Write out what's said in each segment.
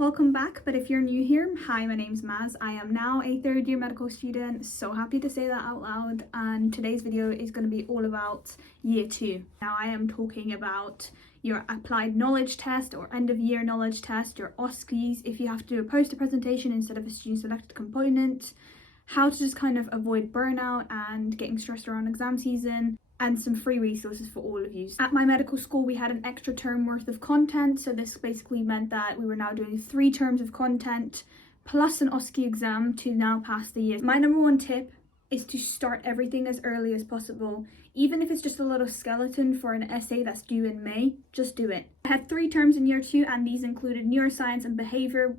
Welcome back, but if you're new here, hi, my name's Maz. I am now a third year medical student, so happy to say that out loud, and today's video is going to be all about year 2. Now I am talking about your applied knowledge test or end of year knowledge test, your OSCEs, if you have to do a poster presentation instead of a student selected component, how to just kind of avoid burnout and getting stressed around exam season, and some free resources for all of you. At my medical school, we had an extra term worth of content, so this basically meant that we were now doing 3 terms of content plus an OSCE exam to now pass the year. My number one tip is to start everything as early as possible. Even if it's just a little skeleton for an essay that's due in May, just do it. I had 3 terms in year 2, and these included neuroscience and behavior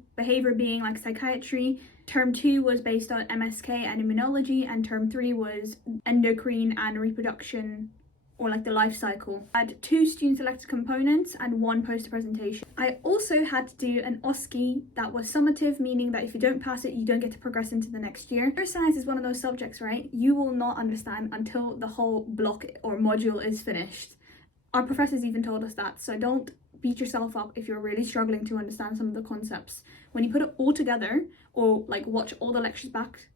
being like psychiatry. Term 2 was based on MSK and immunology, and term 3 was endocrine and reproduction, or like the life cycle. I had 2 student selected components and 1 poster presentation. I also had to do an OSCE that was summative, meaning that if you don't pass it, you don't get to progress into the next year. Neuroscience is one of those subjects, right? You will not understand until the whole block or module is finished. Our professors even told us that, so don't beat yourself up if you're really struggling to understand some of the concepts. When you put it all together, or like watch all the lectures back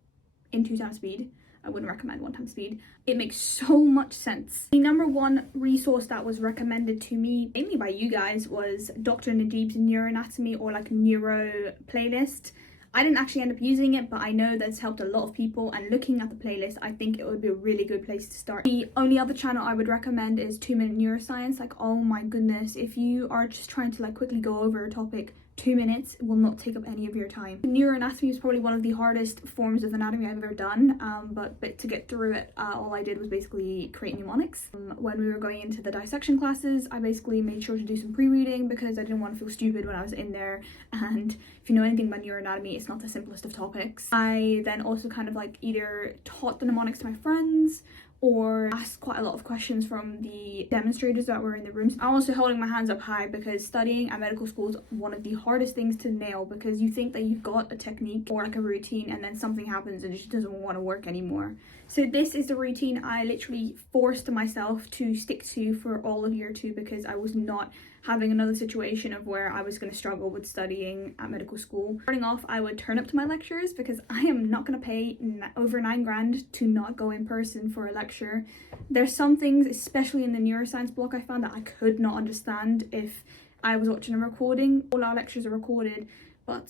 in 2 times speed, I wouldn't recommend 1 time speed, it makes so much sense. The number 1 resource that was recommended to me, mainly by you guys, was Dr. Najeeb's Neuroanatomy or like Neuro playlist. I didn't actually end up using it, but I know that's helped a lot of people, and looking at the playlist, I think it would be a really good place to start. The only other channel I would recommend is 2-Minute Neuroscience. Like, oh my goodness, if you are just trying to like quickly go over a topic, 2 minutes will not take up any of your time. Neuroanatomy is probably one of the hardest forms of anatomy I've ever done, but to get through it, all I did was basically create mnemonics. When we were going into the dissection classes, I basically made sure to do some pre-reading because I didn't want to feel stupid when I was in there, and if you know anything about neuroanatomy, it's not the simplest of topics. I then also kind of like either taught the mnemonics to my friends or asked quite a lot of questions from the demonstrators that were in the rooms. I'm also holding my hands up high because studying at medical school is one of the hardest things to nail, because you think that you've got a technique or like a routine, and then something happens and it just doesn't want to work anymore. So this is the routine I literally forced myself to stick to for all of year 2, because I was not having another situation of where I was going to struggle with studying at medical school. Starting off, I would turn up to my lectures because I am not going to pay over 9 grand to not go in person for a lecture. There's some things, especially in the neuroscience block, I found that I could not understand if I was watching a recording. All our lectures are recorded, but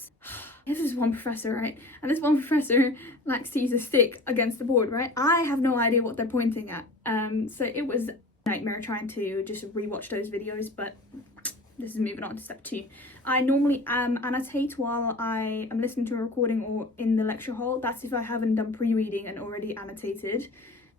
this is one professor, right? And this one professor likes to use a stick against the board, right? I have no idea what they're pointing at. So it was a nightmare trying to just rewatch those videos, but this is moving on to step 2. I normally annotate while I am listening to a recording or in the lecture hall. That's if I haven't done pre-reading and already annotated.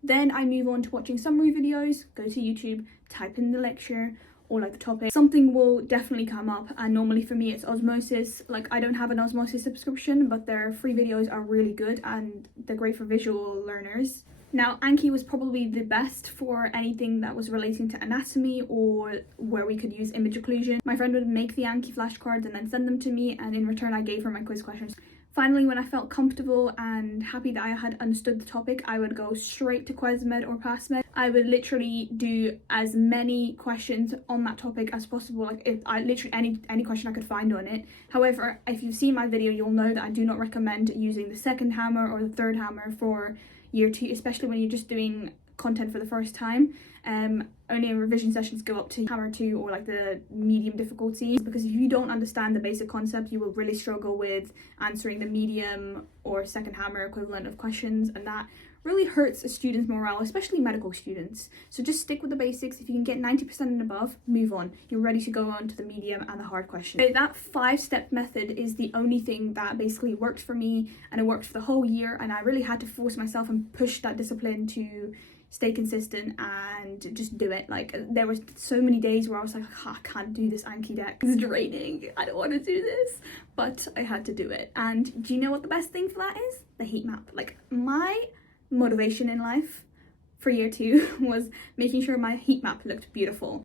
Then I move on to watching summary videos, go to YouTube, type in the lecture or like the topic. Something will definitely come up, and normally for me it's osmosis. Like, I don't have an osmosis subscription, but their free videos are really good and they're great for visual learners. Now, Anki was probably the best for anything that was relating to anatomy or where we could use image occlusion. My friend would make the Anki flashcards and then send them to me, and in return I gave her my quiz questions. Finally, when I felt comfortable and happy that I had understood the topic, I would go straight to QuesMed or PassMed. I would literally do as many questions on that topic as possible, like if I literally any question I could find on it. However, if you've seen my video, you'll know that I do not recommend using the 2nd hammer or the 3rd hammer for year 2, especially when you're just doing content for the first time. Only revision sessions go up to hammer 2 or like the medium difficulty, because if you don't understand the basic concept, you will really struggle with answering the medium or 2nd hammer equivalent of questions, and that really hurts a student's morale, especially medical students. So just stick with the basics. If you can get 90% and above, move on. You're ready to go on to the medium and the hard questions. So that 5-step method is the only thing that basically worked for me, and it worked for the whole year, and I really had to force myself and push that discipline to stay consistent and just do it. Like, there was so many days where I was like, oh, I can't do this Anki deck, it's draining, I don't want to do this, but I had to do it. And do you know what the best thing for that is? The heat map. Like, my motivation in life for year 2 was making sure my heat map looked beautiful.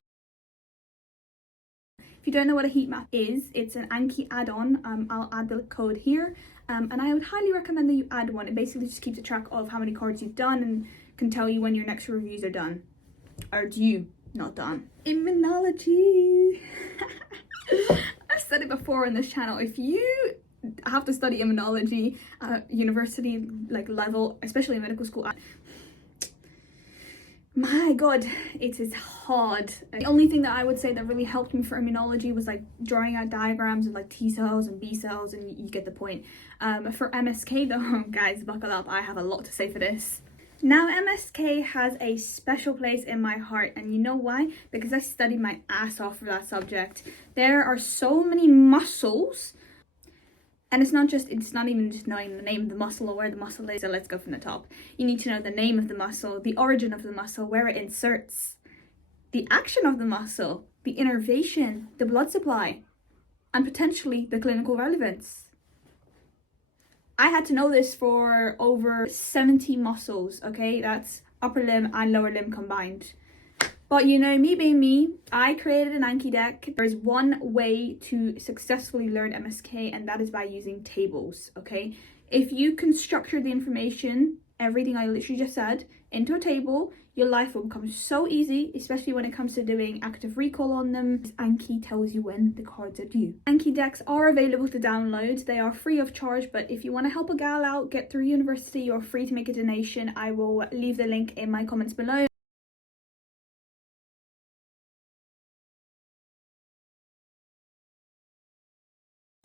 If you don't know what a heat map is, it's an Anki add-on. I'll add the code here, and I would highly recommend that you add one. It basically just keeps a track of how many cards you've done and can tell you when your next reviews are done, or due, not done. Immunology. I'm said it before on this channel, if you have to study immunology at university like level, especially in medical school, my god, it is hard. The only thing that I would say that really helped me for immunology was like drawing out diagrams of like T cells and B cells, and you get the point. For MSK though, guys, buckle up, I have a lot to say for this. Now, MSK has a special place in my heart, and you know why? Because I studied my ass off for that subject. There are so many muscles, and it's not even just knowing the name of the muscle or where the muscle is. So let's go from the top. You need to know the name of the muscle, the origin of the muscle, where it inserts, the action of the muscle, the innervation, the blood supply, and potentially the clinical relevance. I had to know this for over 70 muscles, okay? That's upper limb and lower limb combined. But you know, me being me, I created an Anki deck. There's one way to successfully learn MSK, and that is by using tables, okay? If you can structure the information, everything I literally just said, into a table, your life will become so easy, especially when it comes to doing active recall on them. Anki tells you when the cards are due. Anki decks are available to download. They are free of charge, but if you want to help a gal out, get through university, you're free to make a donation. I will leave the link in my comments below.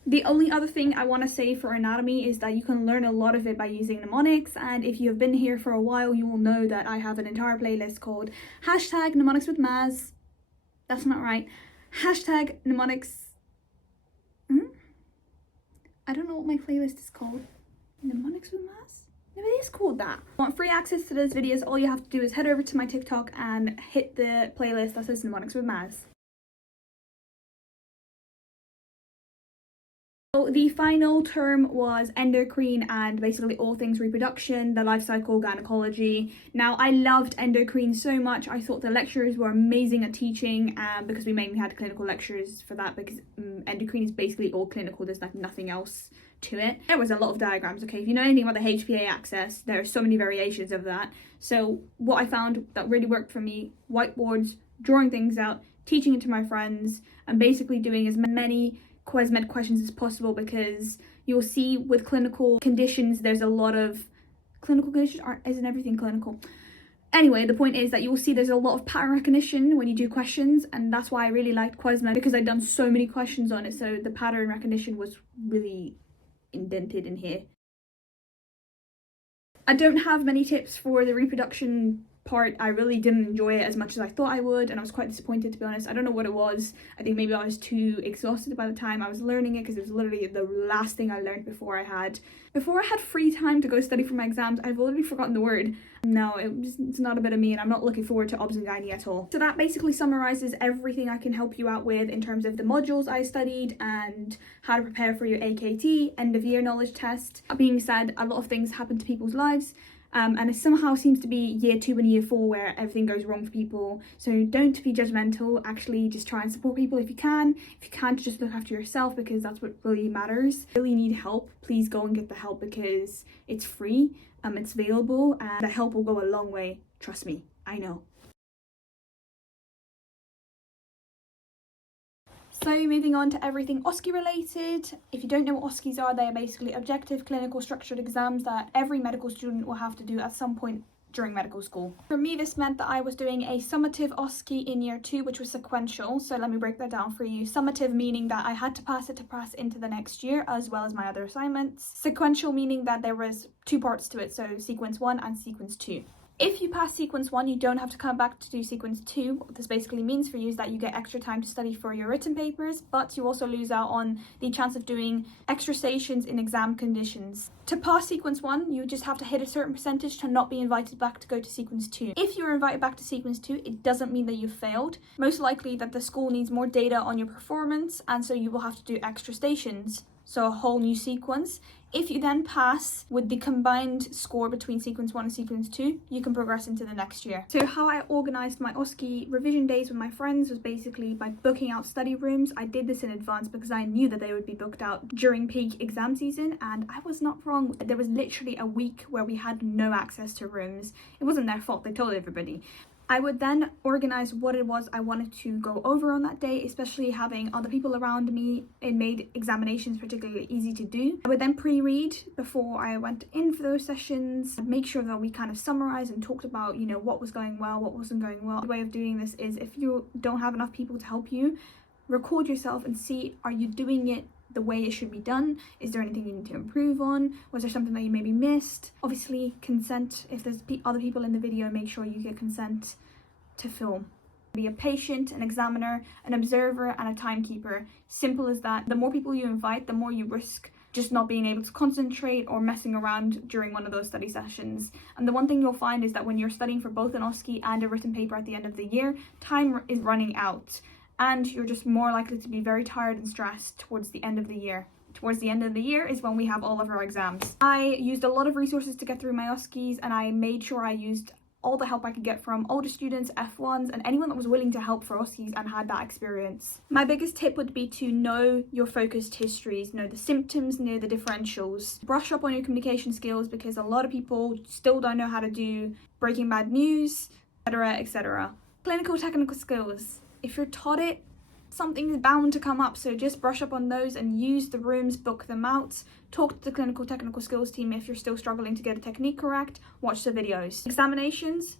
The only other thing I want to say for anatomy is that you can learn a lot of it by using mnemonics, and if you have been here for a while, you will know that I have an entire playlist called #mnemonicswithmaz. That's not right. #mnemonics. I don't know what my playlist is called. Mnemonics with Maz? Maybe it is called that. Want free access to those videos? All you have to do is head over to my TikTok and hit the playlist that says Mnemonics with Maz. So the final term was endocrine and basically all things reproduction, the life cycle, gynecology. Now, I loved endocrine so much. I thought the lecturers were amazing at teaching, because we mainly had clinical lectures for that, because endocrine is basically all clinical. There's like nothing else to it. There was a lot of diagrams, okay? If you know anything about the HPA axis, there are so many variations of that. So what I found that really worked for me, whiteboards, drawing things out, teaching it to my friends, and basically doing as many QuesMed questions as possible, because you'll see with clinical conditions there's a lot of clinical conditions isn't everything clinical. Anyway, the point is that you'll see there's a lot of pattern recognition when you do questions, and that's why I really liked QuesMed, because I'd done so many questions on it, so the pattern recognition was really indented in here. I don't have many tips for the reproduction part. I really didn't enjoy it as much as I thought I would, and I was quite disappointed, to be honest. I don't know what it was. I think maybe I was too exhausted by the time I was learning it, because it was literally the last thing I learned before I had free time to go study for my exams. I've already forgotten the word. No, it's not a bit of me, and I'm not looking forward to obs and gynae at all. So that basically summarizes everything I can help you out with in terms of the modules I studied and how to prepare for your AKT, end of year knowledge test. That being said, a lot of things happen to people's lives. And it somehow seems to be year 2 and year 4 where everything goes wrong for people. So don't be judgmental. Actually, just try and support people if you can. If you can't, just look after yourself, because that's what really matters. If you really need help, please go and get the help, because it's free, it's available, and the help will go a long way. Trust me, I know. So moving on to everything OSCE related. If you don't know what OSCEs are, they are basically objective clinical structured exams that every medical student will have to do at some point during medical school. For me, this meant that I was doing a summative OSCE in year 2, which was sequential. So let me break that down for you. Summative meaning that I had to pass it to pass into the next year, as well as my other assignments. Sequential meaning that there was 2 parts to it, so sequence 1 and sequence 2. If you pass sequence 1, you don't have to come back to do sequence 2. What this basically means for you is that you get extra time to study for your written papers, but you also lose out on the chance of doing extra stations in exam conditions. To pass sequence 1, you just have to hit a certain percentage to not be invited back to go to sequence 2. If you're invited back to sequence 2, it doesn't mean that you failed. Most likely that the school needs more data on your performance, and so you will have to do extra stations. So a whole new sequence. If you then pass with the combined score between sequence 1 and sequence 2, you can progress into the next year. So how I organised my OSCE revision days with my friends was basically by booking out study rooms. I did this in advance because I knew that they would be booked out during peak exam season, and I was not wrong. There was literally a week where we had no access to rooms. It wasn't their fault, they told everybody. I would then organize what it was I wanted to go over on that day, especially having other people around me. It made examinations particularly easy to do. I would then pre-read before I went in for those sessions, make sure that we kind of summarized and talked about, you know, what was going well, what wasn't going well. The way of doing this is, if you don't have enough people to help you, record yourself and see, are you doing it the way it should be done? Is there anything you need to improve on? Was there something that you maybe missed? Obviously, consent. If there's other people in the video, make sure you get consent to film. Be a patient, an examiner, an observer, and a timekeeper. Simple as that. The more people you invite, the more you risk just not being able to concentrate or messing around during one of those study sessions. And the one thing you'll find is that when you're studying for both an OSCE and a written paper at the end of the year, time is running out, and you're just more likely to be very tired and stressed towards the end of the year. Towards the end of the year is when we have all of our exams. I used a lot of resources to get through my OSCEs, and I made sure I used all the help I could get from older students, F1s, and anyone that was willing to help for OSCEs and had that experience. My biggest tip would be to know your focused histories, know the symptoms, know the differentials. Brush up on your communication skills, because a lot of people still don't know how to do breaking bad news, etc., etc. Clinical technical skills. If you're taught it, something is bound to come up, so just brush up on those and use the rooms, book them out. Talk to the clinical technical skills team if you're still struggling to get a technique correct. Watch the videos. Examinations,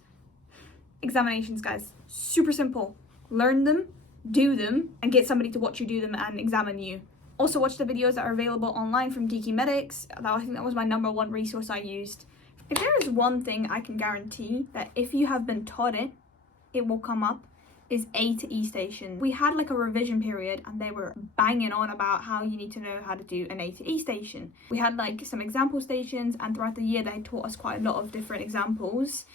guys, super simple. Learn them, do them, and get somebody to watch you do them and examine you. Also watch the videos that are available online from Geeky Medics. I think that was my #1 resource I used. If there is one thing I can guarantee that if you have been taught it, it will come up, is A to E station. We had like a revision period and they were banging on about how you need to know how to do an A to E station. We had like some example stations, and throughout the year they taught us quite a lot of different examples.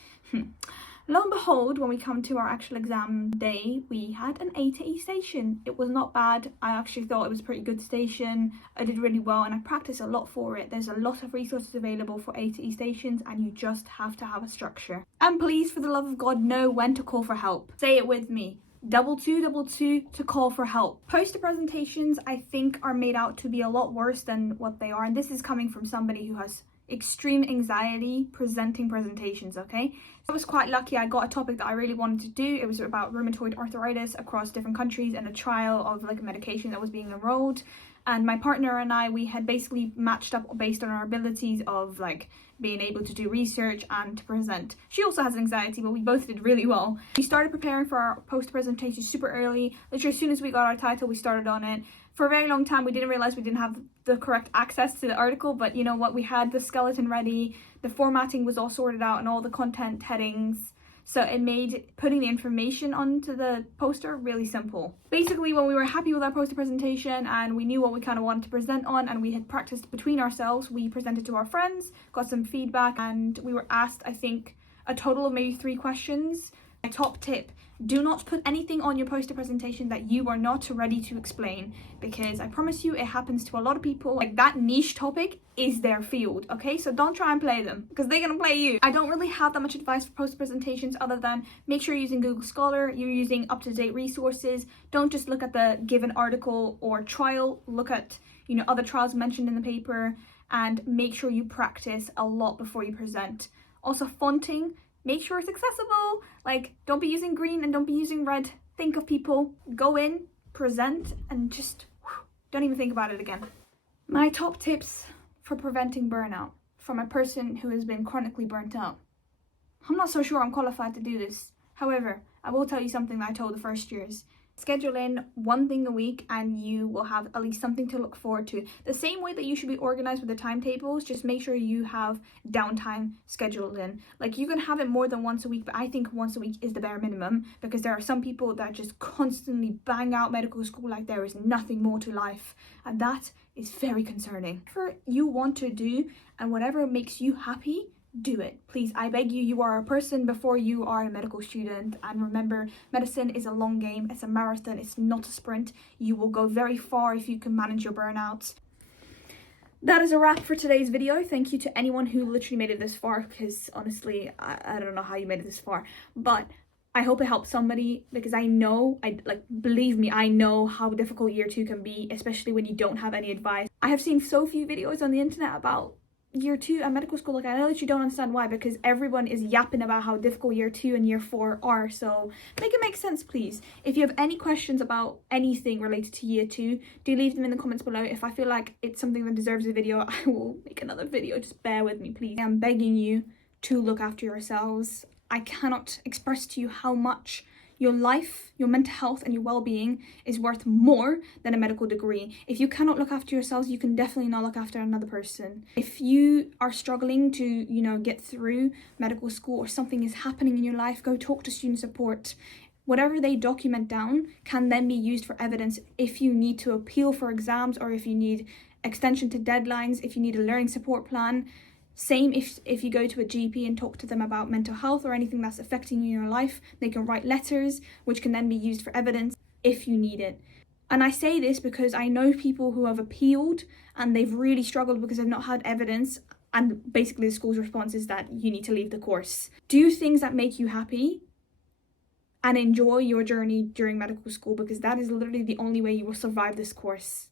Lo and behold, when we come to our actual exam day, we had an A to E station. It was not bad. I actually thought it was a pretty good station. I did really well and I practiced a lot for it. There's a lot of resources available for A to E stations, and you just have to have a structure. And please, for the love of God, know when to call for help. Say it with me. 2222 to call for help. Poster presentations, I think, are made out to be a lot worse than what they are. And this is coming from somebody who has extreme anxiety presenting presentations, okay? I was quite lucky. I got a topic that I really wanted to do. It was about rheumatoid arthritis across different countries and a trial of like a medication that was being enrolled. And my partner and I, we had basically matched up based on our abilities of like being able to do research and to present. She also has anxiety, but we both did really well. We started preparing for our post presentation super early. Literally as soon as we got our title, we started on it. For a very long time, we didn't realize we didn't have the correct access to the article, but you know what? We had the skeleton ready, the formatting was all sorted out, and all the content headings. So it made putting the information onto the poster really simple. Basically, when we were happy with our poster presentation and we knew what we kind of wanted to present on, and we had practiced between ourselves, we presented to our friends, got some feedback, and we were asked, I think, a total of maybe 3 questions. My top tip: do not put anything on your poster presentation that you are not ready to explain, because I promise you it happens to a lot of people. Like, that niche topic is their field, okay? So don't try and play them, because they're gonna play you. I don't really have that much advice for poster presentations other than make sure you're using Google Scholar, you're using up-to-date resources. Don't just look at the given article or trial, look at, you know, other trials mentioned in the paper, and make sure you practice a lot before you present. Also, fonting, make sure it's accessible. Like, don't be using green and don't be using red. Think of people, go in, present, and just don't even think about it again. My top tips for preventing burnout from a person who has been chronically burnt out. I'm not so sure I'm qualified to do this. However, I will tell you something that I told the first years. Schedule in 1 thing a week and you will have at least something to look forward to. The same way that you should be organized with the timetables, just make sure you have downtime scheduled in. Like, you can have it more than once a week, but I think once a week is the bare minimum, because there are some people that just constantly bang out medical school like there is nothing more to life, and that is very concerning. Whatever you want to do and whatever makes you happy, do it. Please, I beg you, you are a person before you are a medical student. And remember, medicine is a long game. It's a marathon. It's not a sprint. You will go very far if you can manage your burnouts. That is a wrap for today's video. Thank you to anyone who literally made it this far, because honestly, I don't know how you made it this far, but I hope it helped somebody, because I know, believe me, I know how difficult year 2 can be, especially when you don't have any advice. I have seen so few videos on the internet about year 2 at medical school. Like, I literally don't understand why, because everyone is yapping about how difficult year 2 and year 4 are, so make it make sense, please. If you have any questions about anything related to year 2, do leave them in the comments below. If I feel like it's something that deserves a video, I will make another video. Just bear with me, please. I'm begging you to look after yourselves. I cannot express to you how much your life, your mental health, and your well-being is worth more than a medical degree. If you cannot look after yourselves, you can definitely not look after another person. If you are struggling to, you know, get through medical school, or something is happening in your life, go talk to student support. Whatever they document down can then be used for evidence if you need to appeal for exams, or if you need extension to deadlines, if you need a learning support plan. Same if you go to a GP and talk to them about mental health or anything that's affecting you in your life, they can write letters which can then be used for evidence if you need it. And I say this because I know people who have appealed and they've really struggled because they've not had evidence, and basically the school's response is that you need to leave the course. Do things that make you happy and enjoy your journey during medical school, because that is literally the only way you will survive this course.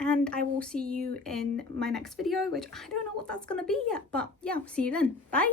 And I will see you in my next video, which I don't know what that's gonna be yet, but yeah, see you then. Bye.